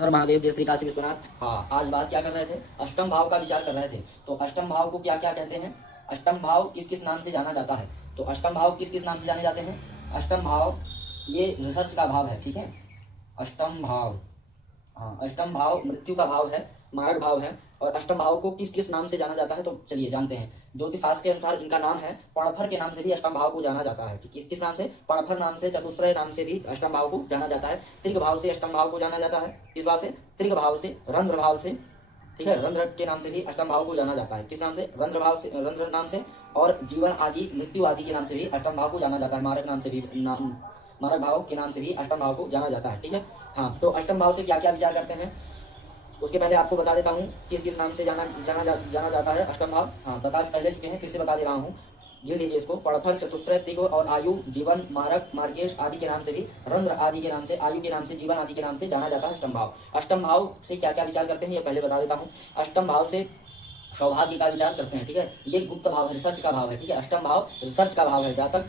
हर महादेव, जय श्री काशी विश्वनाथ। हाँ, आज बात क्या कर रहे थे? अष्टम भाव का विचार कर रहे थे। तो अष्टम भाव को क्या क्या कहते हैं? अष्टम भाव किस किस नाम से जाना जाता है? तो अष्टम भाव किस किस नाम से जाने जाते हैं? अष्टम भाव ये रिसर्च का भाव है, ठीक है। अष्टम भाव, हाँ, अष्टम भाव मृत्यु का भाव है, मारक भाव है। और अष्टम भाव को किस किस नाम से जाना जाता है? तो चलिए जानते हैं। ज्योतिष शास्त्र के अनुसार इनका नाम है पणफर के नाम से भी अष्टम भाव को जाना जाता है। किस किस नाम से? पणफर नाम से, चतुश्रय नाम से भी अष्टम भाव को जाना जाता है। त्रिक भाव से अष्टम भाव को जाना जाता है। किस भाव से? त्रिक भाव से, रंध्र भाव से, ठीक है। रंध्र के नाम से भी अष्टम भाव को जाना जाता है। किस नाम से? रंध्र भाव से, रंध्र नाम से। और जीवन आदि, मृत्यु आदि के नाम से भी अष्टम भाव को जाना जाता है। मारक नाम से भी, मारक भाव के नाम से भी अष्टम भाव को जाना जाता है, ठीक है। हाँ, तो अष्टम भाव से क्या क्या विचार करते हैं उसके पहले आपको बता देता हूँ किस किस नाम से जाना जाता है अष्टम भाव। हाँ, बता पहले चुके हैं, फिर से बता दे रहा हूँ। गिन लीजिए इसको। पड़फल, चतुश्रय, त्रिक और आयु, जीवन, मारक, मार्गेश आदि के नाम से भी, रंध्र आदि के नाम से, आयु के नाम से, जीवन आदि के नाम से जाना जाता है अष्टम भाव। अष्टम भाव से क्या क्या विचार करते हैं ये पहले बता देता हूँ। अष्टम भाव से सौभाग्य का विचार करते हैं, ठीक है। ये गुप्त भाव है, रिसर्च का भाव है, ठीक है। अष्टम भाव रिसर्च का भाव है। जहाँ तक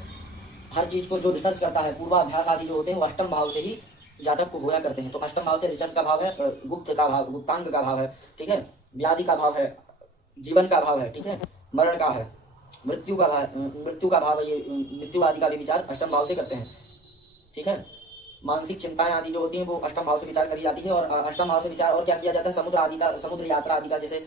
हर चीज को जो रिसर्च करता है, पूर्वाभ्यास आदि जो होते हैं वो अष्टम भाव से ही जातक को होया करते हैं। तो अष्टम भाव से रिसर्च का भाव है, गुप्त का भाव, गुप्तांग का भाव है, ठीक है। व्याधि का भाव है, जीवन का भाव है, ठीक है। मरण का है, मृत्यु का भाव है। ये मृत्यु आदि का भी विचार अष्टम भाव से करते हैं, ठीक है। मानसिक चिंताएं आदि जो होती हैं वो अष्टम भाव से विचार करी जाती है। और अष्टम भाव से विचार और क्या किया जाता है? समुद्र आदि का, समुद्र यात्रा आदि का। जैसे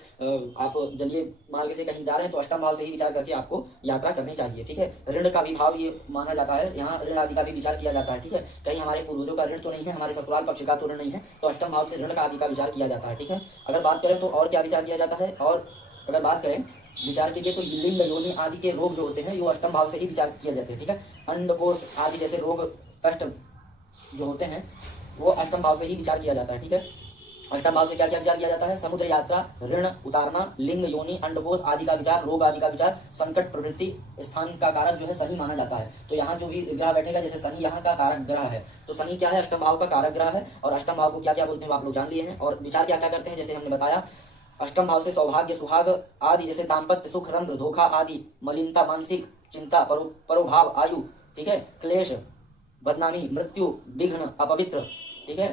आप जलीय मार्ग से कहीं जा रहे हैं तो अष्टम भाव से ही विचार करके आपको यात्रा करनी चाहिए, ठीक है। ऋण का भी भाव ये माना जाता है, यहाँ ऋण आदि का भी विचार किया जाता है, ठीक है। कहीं हमारे पूर्वजों का ऋण तो नहीं है, हमारे ससुराल पक्ष का तो ऋण नहीं है, तो अष्टम भाव से ऋण का आदि का विचार किया जाता है, ठीक है। अगर बात करें तो और क्या विचार किया जाता है, और अगर बात करें विचार के लिए तो लिंग, योनि आदि के रोग जो होते हैं वो अष्टम भाव से ही विचार किया जाते हैं, ठीक है। अंडकोश आदि जैसे रोग, कष्ट जो होते हैं वो अष्टम भाव से ही विचार किया जाता है, ठीक है। अष्टम भाव से क्या क्या विचार किया जाता है? समुद्र यात्रा, ऋण उतारना, लिंग, योनि, अंडकोश आदि का विचार, रोग आदि का विचार। संकट प्रवृत्ति स्थान का कारक जो है शनि माना जाता है। तो यहाँ जो भी ग्रह बैठेगा, जैसे शनि यहाँ का कारक ग्रह है, तो शनि क्या है? अष्टम भाव का कारक ग्रह है। और अष्टम भाव को क्या क्या बोलते हैं आप लोग जान लिए हैं। और विचार क्या क्या करते हैं जैसे हमने बताया। अष्टम भाव से सौभाग्य, सुहाग आदि जैसे दाम्पत्य सुख, रंध्र, धोखा आदि, मलिनता, मानसिक चिंता, परोभाव, आयु, ठीक है, क्लेश, बदनामी, मृत्यु, विघ्न, अपवित्र, ठीक है,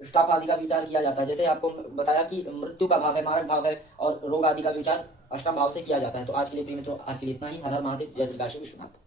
स्टाप आदि का विचार किया जाता है। जैसे आपको बताया कि मृत्यु का भाव है, मारक भाव है, और रोग आदि का विचार अष्टम भाव से किया जाता है। तो आज के लिए प्रिय मित्रों, आज के लिए इतना ही। हर हर महादेव, जय श्री काशी विश्वनाथ।